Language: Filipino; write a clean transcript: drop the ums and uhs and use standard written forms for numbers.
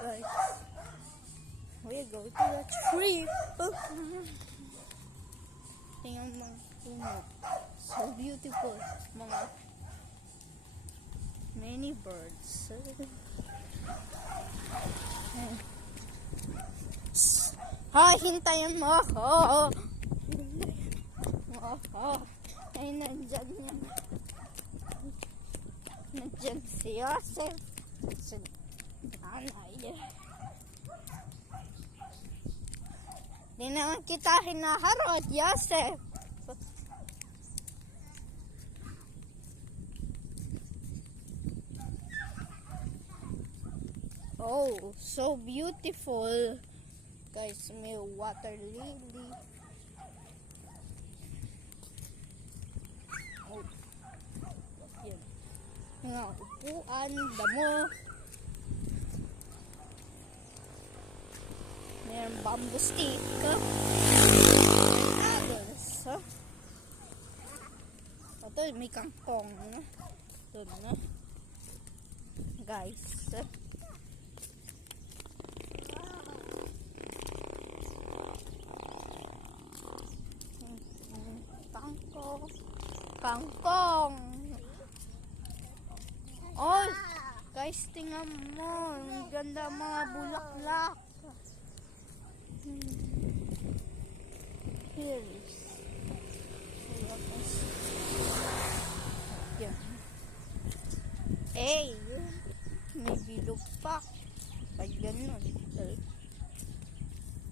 Guys, we go to the tree. Tingnan mga puno. So beautiful. Mga many birds. Ha, hintayin mo ako. Ay, nandyan yan. Nandyan si Joseph. Si nanay. Di naman kita hinaharot, Joseph. Oh, so beautiful. Guys, may water lily. Oh. Yan. Mga upuan, damo. Mayroon bamboo stick. Others. Ito, may kangkong. Ito na. Guys. Kangkong. Oh, guys, tingnan mo. Ang ganda mga bulaklak. Here is yan. Hey, may bilog pa. Pag ganun.